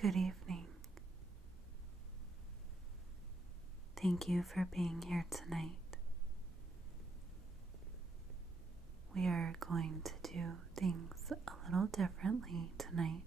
Good evening. Thank you for being here tonight. We are going to do things a little differently tonight.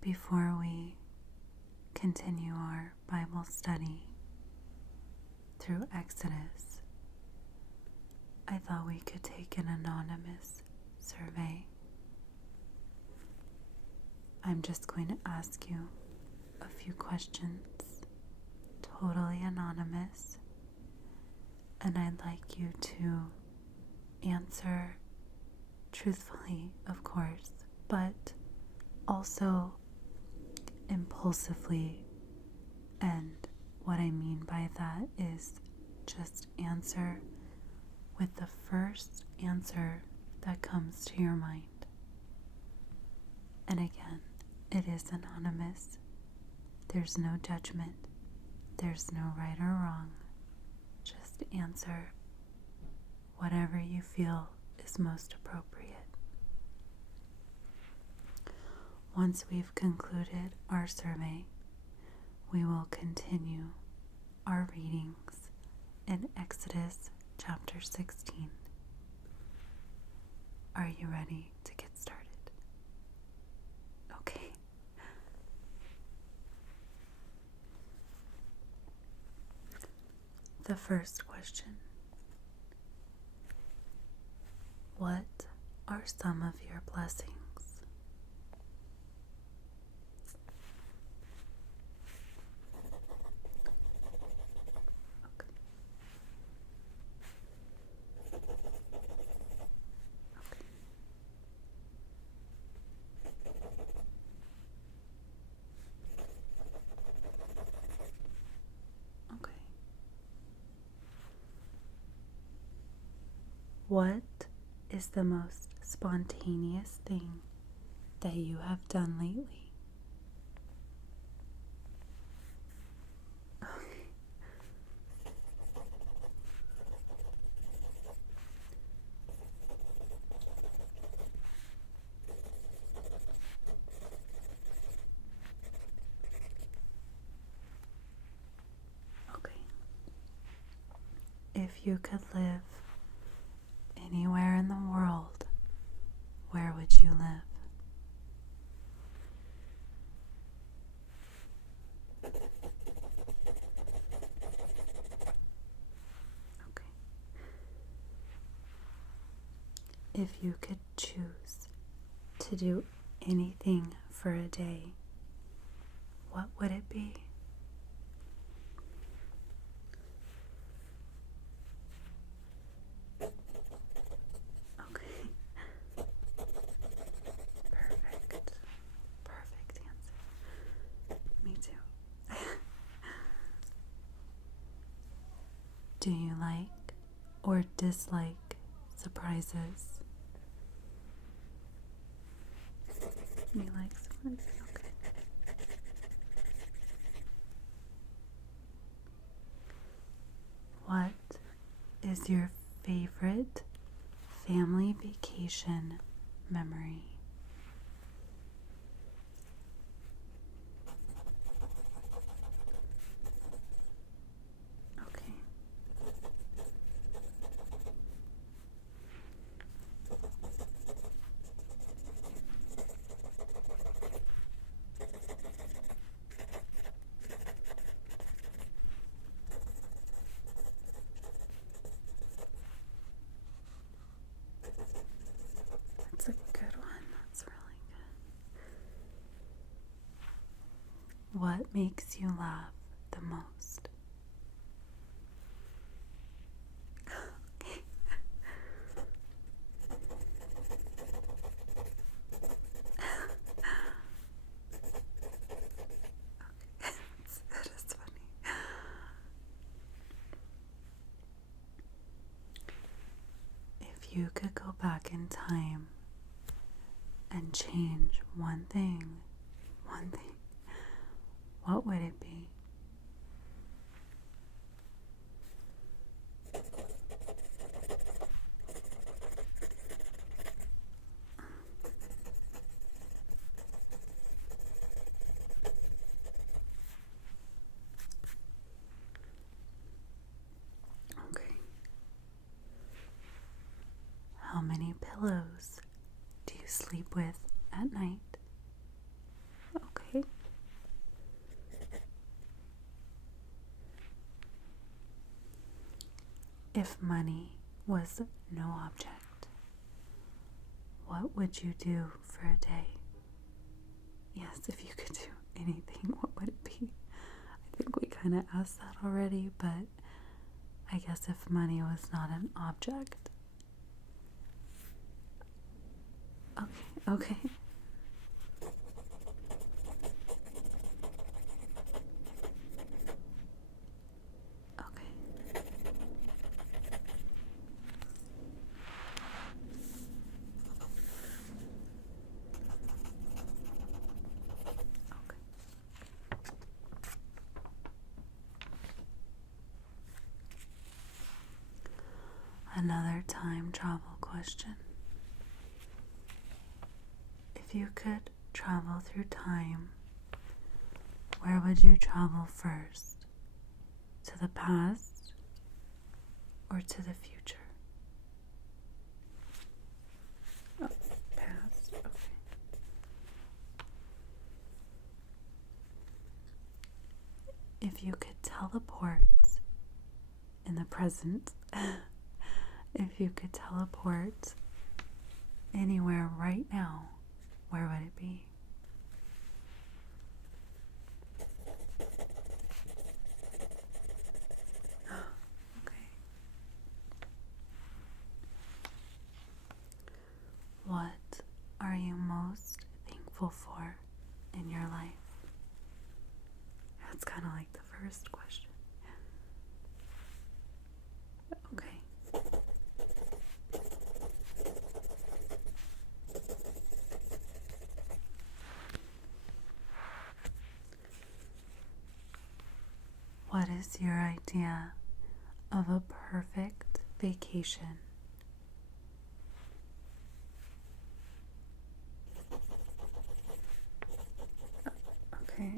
Before we continue our Bible study through Exodus, I thought we could take an anonymous survey. I'm just going to ask you a few questions, totally anonymous, and I'd like you to answer truthfully, of course, but also impulsively. And what I mean by that is just answer with the first answer that comes to your mind. And again, it is anonymous. There's no judgment. There's no right or wrong. Just answer whatever you feel is most appropriate. Once we've concluded our survey, we will continue our readings in Exodus chapter 16. Are you ready to get started? Okay. The first question: what are some of your blessings? What is the most spontaneous thing that you have done lately? Okay. If you could live anywhere in the world, where would you live? Okay. If you could choose to do anything for a day, what would it be? Perfect answer. Me too. Do you like or dislike surprises? You like surprises? Okay. What is your favorite family vacation memory? Okay. That's a good one. That's really good. What makes you laugh the most? That is funny. If you could go back in time and change one thing, what would it be? many pillows do you sleep with at night? Okay. If money was no object, what would you do for a day? Yes, if you could do anything, what would it be? I think we kind of asked that already, but I guess if money was not an object. Okay. Another time travel question. If you could travel through time, where would you travel first? To the past or to the future? Oh, past. Okay. If you could teleport in the present, if you could teleport anywhere right now, where would it be? Okay. What are you most thankful for in your life? That's kind of like the first question. Okay. What is your idea of a perfect vacation? Okay.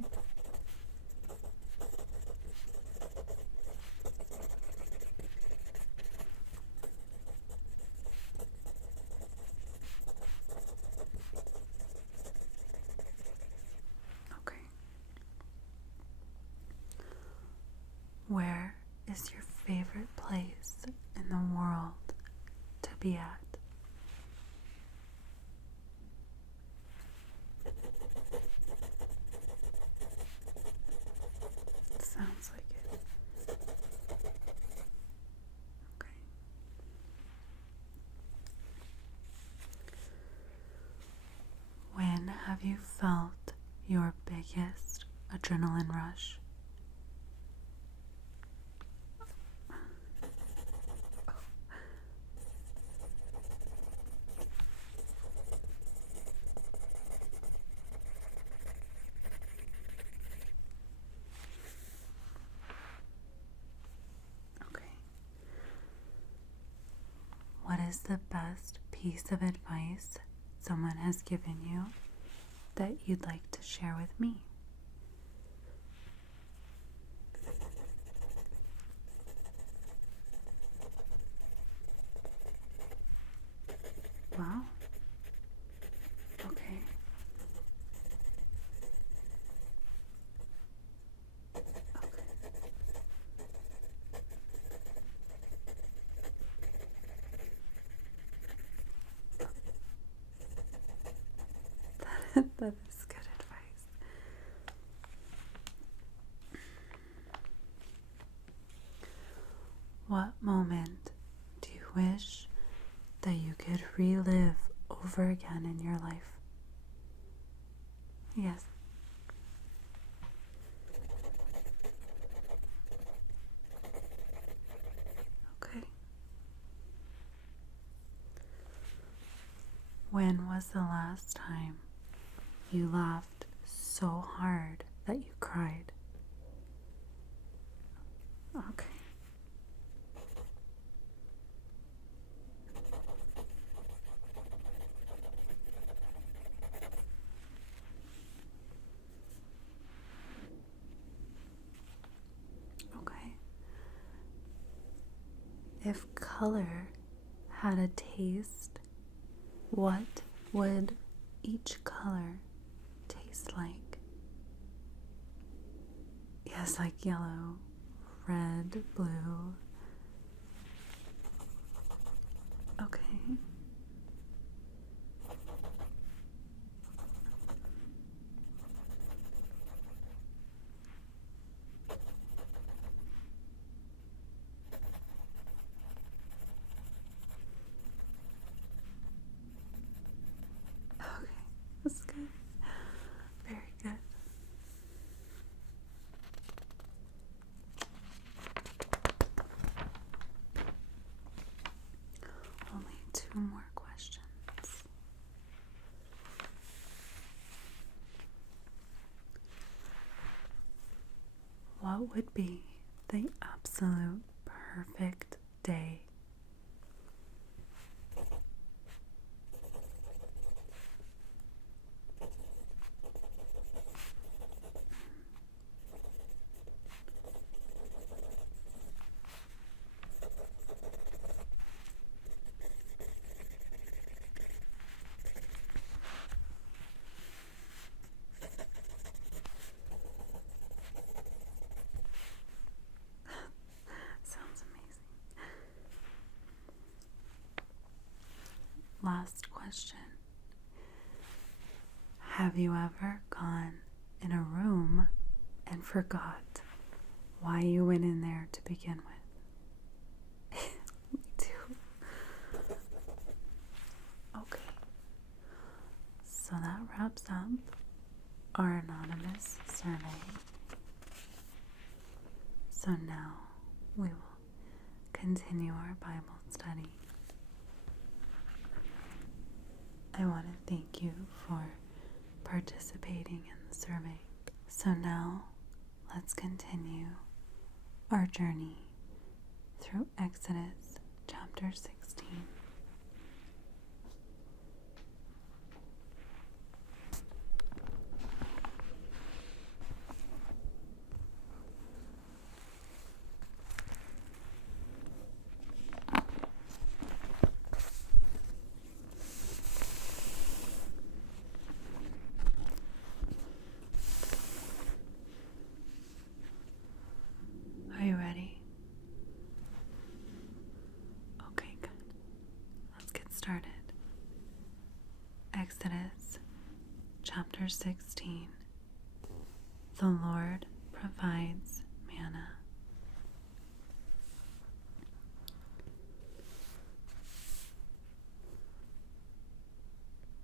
Okay. Where is your favorite place in the world to be at? Sounds like it. Okay. When have you felt your biggest adrenaline rush? Okay. What is the best piece of advice someone has given you that you'd like to share with me? Wow. Okay. That is good advice. What moment do you wish that you could relive over again in your life? Yes. Okay. When was the last time you laughed so hard that you cried? Okay. Okay. If color had a taste what would each color taste like? Yes, like yellow, red, blue. Okay. Okay, that's good. Very good. Only 2 more questions. What would be the absolute perfect day? Sounds amazing. Last question. Have you ever gone in a room and forgot why you went in there to begin with? Me too. Okay. So that wraps up our anonymous survey. So now we will continue our Bible study. I want to thank you for participating in the survey. So now let's continue our journey through Exodus chapter 16. Are you ready? Okay, good. Let's get started. Exodus chapter 16. The Lord provides manna.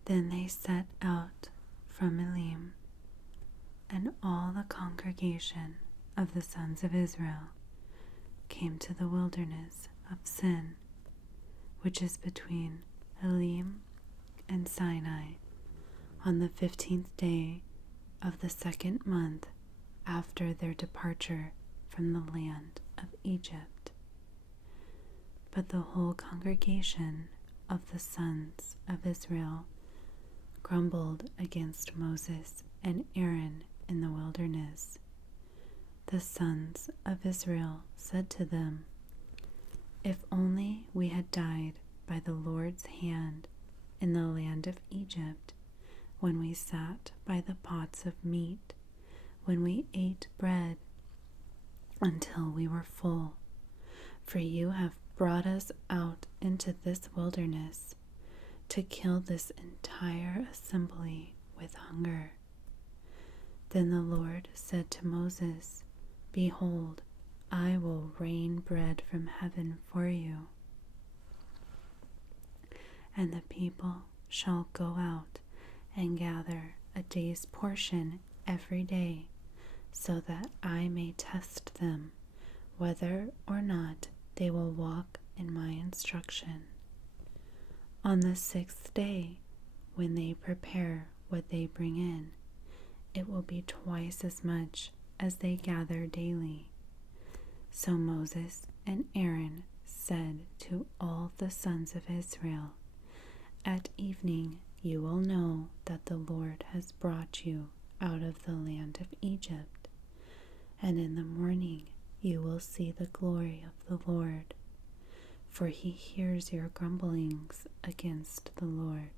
Then they set out from Elim, and all the congregation of the sons of Israel came to the wilderness of Sin, which is between Elim and Sinai, on the 15th day of the 2nd month after their departure from the land of Egypt. But the whole congregation of the sons of Israel grumbled against Moses and Aaron in the wilderness. The sons of Israel said to them, "If only we had died by the Lord's hand in the land of Egypt, when we sat by the pots of meat, when we ate bread until we were full. For you have brought us out into this wilderness to kill this entire assembly with hunger." Then the Lord said to Moses, "Behold, I will rain bread from heaven for you, and the people shall go out and gather a day's portion every day, so that I may test them, whether or not they will walk in my instruction. On the 6th day, when they prepare what they bring in, it will be twice as much as they gather daily." So Moses and Aaron said to all the sons of Israel, "At evening you will know that the Lord has brought you out of the land of Egypt, and in the morning you will see the glory of the Lord. for he hears your grumblings against the Lord.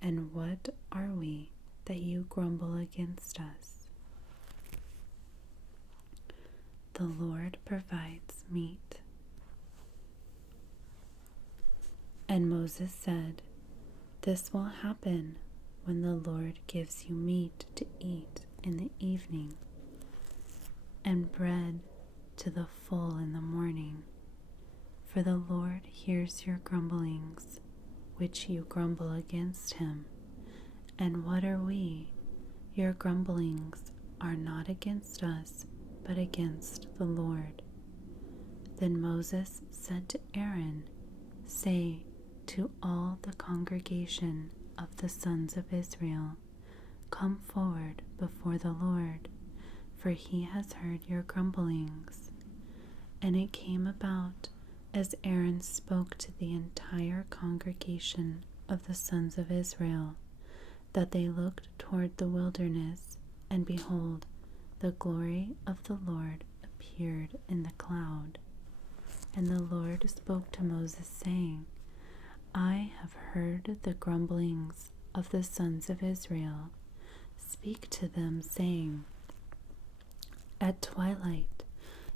And what are we that you grumble against us? The Lord provides meat. And Moses said, this will happen when the Lord gives you meat to eat in the evening, and bread to the full in the morning. For the Lord hears your grumblings, which you grumble against him. And what are we? Your grumblings are not against us, but against the Lord. Then Moses said to Aaron, say to all the congregation of the sons of Israel, come forward before the Lord, for he has heard your grumblings. And it came about, as Aaron spoke to the entire congregation of the sons of Israel, that they looked toward the wilderness, and behold, the glory of the Lord appeared in the cloud. And the Lord spoke to Moses, saying, I have heard the grumblings of the sons of Israel. Speak to them, saying, at twilight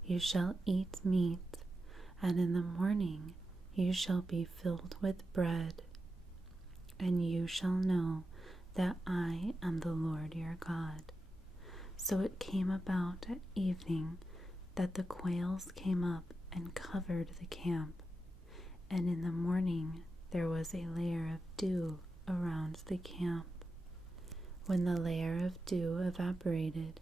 you shall eat meat, and in the morning you shall be filled with bread, and you shall know that I am the Lord your God. So it came about at evening that the quails came up and covered the camp, and in the morning there was a layer of dew around the camp. When the layer of dew evaporated,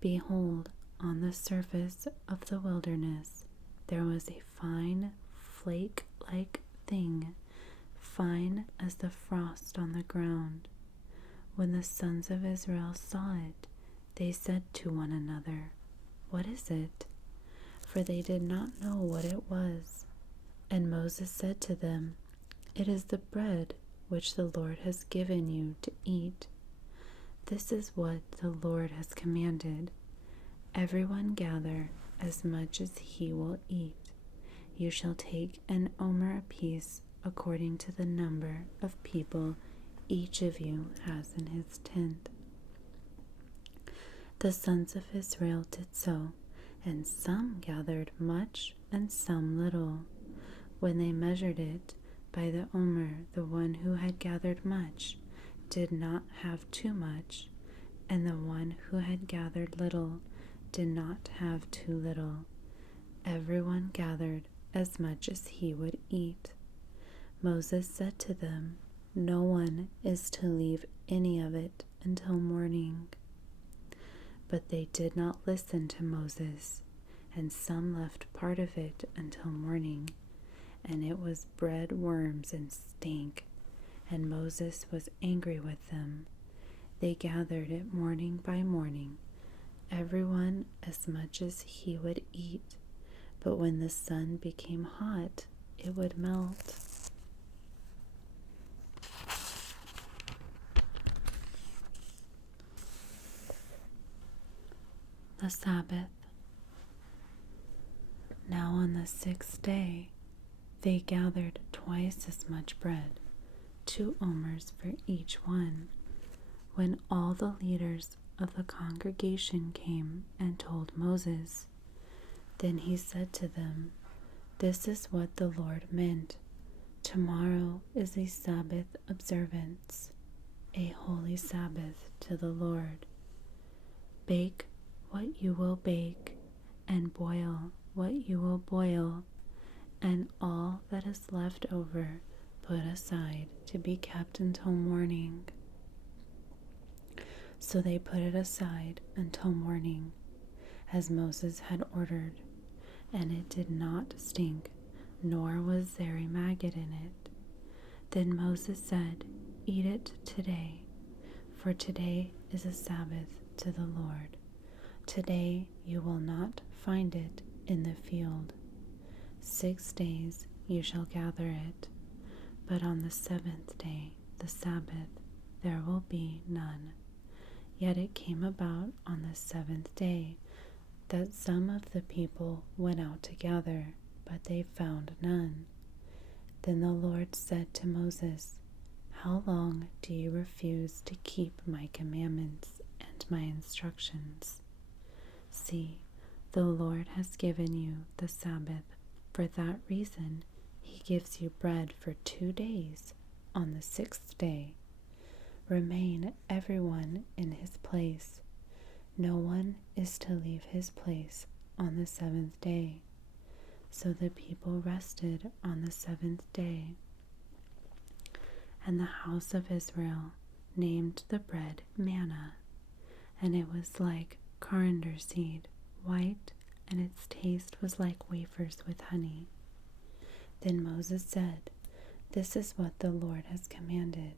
behold, on the surface of the wilderness there was a fine flake-like thing, fine as the frost on the ground. When the sons of Israel saw it, they said to one another, what is it? For they did not know what it was. And Moses said to them, it is the bread which the Lord has given you to eat. This is what the Lord has commanded. Everyone gather as much as he will eat. You shall take an omer apiece according to the number of people each of you has in his tent. The sons of Israel did so, and some gathered much and some little. When they measured it by the omer, the one who had gathered much did not have too much, and the one who had gathered little did not have too little. Everyone gathered as much as he would eat. Moses said to them, no one is to leave any of it until morning. But they did not listen to Moses, and some left part of it until morning, and it was bred worms and stank, and Moses was angry with them. They gathered it morning by morning, everyone as much as he would eat, but when the sun became hot, it would melt. The Sabbath. Now on the 6th day, they gathered twice as much bread, 2 omers for each one. When all the leaders of the congregation came and told Moses, then he said to them, this is what the Lord meant. Tomorrow is a Sabbath observance, a holy Sabbath to the Lord. Bake what you will bake, and boil what you will boil, and all that is left over put aside to be kept until morning. So they put it aside until morning, as Moses had ordered, and it did not stink, nor was there a maggot in it. Then Moses said, eat it today, for today is a Sabbath to the Lord. Today you will not find it in the field. 6 days you shall gather it, but on the 7th day, the Sabbath, there will be none. Yet it came about on the 7th day that some of the people went out to gather, but they found none. Then the Lord said to Moses, "How long do you refuse to keep my commandments and my instructions? See, the Lord has given you the Sabbath. For that reason, he gives you bread for 2 days. On the 6th day, remain everyone in his place. No one is to leave his place on the 7th day." So the people rested on the 7th day. And the house of Israel named the bread manna, and it was like coriander seed, white, and its taste was like wafers with honey. Then Moses said, "This is what the Lord has commanded.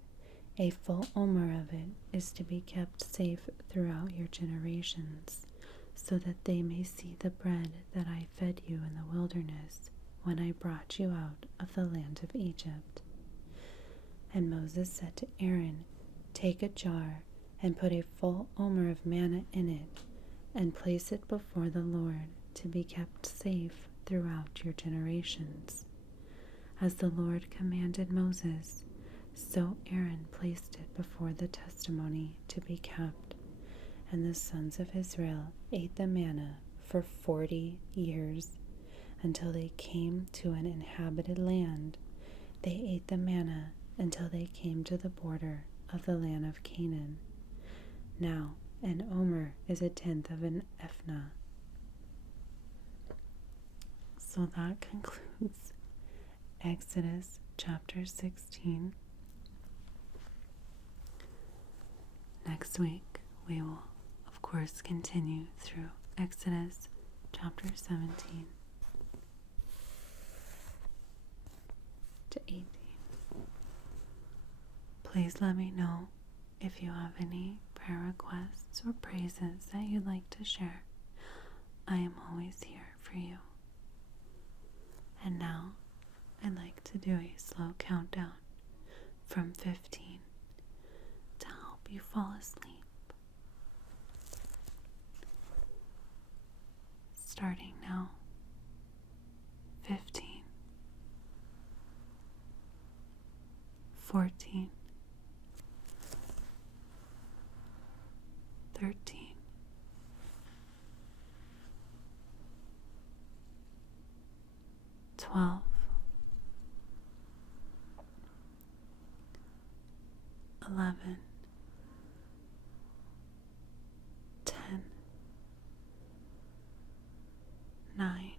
A full omer of it is to be kept safe throughout your generations, so that they may see the bread that I fed you in the wilderness when I brought you out of the land of Egypt." And Moses said to Aaron, "Take a jar and put a full omer of manna in it, and place it before the Lord to be kept safe throughout your generations." As the Lord commanded Moses, so Aaron placed it before the testimony to be kept. And the sons of Israel ate the manna for 40 years, until they came to an inhabited land. They ate the manna until they came to the border of the land of Canaan. Now, an omer is 1/10 of an ephah. So that concludes Exodus chapter 16. Next week, we will, of course, continue through Exodus chapter 17 to 18. Please let me know if you have any prayer requests or praises that you'd like to share. I am always here for you. And now, I'd like to do a slow countdown from 15 to help you fall asleep. Starting now. 15, 14, 13, 12, 11, 10, 9,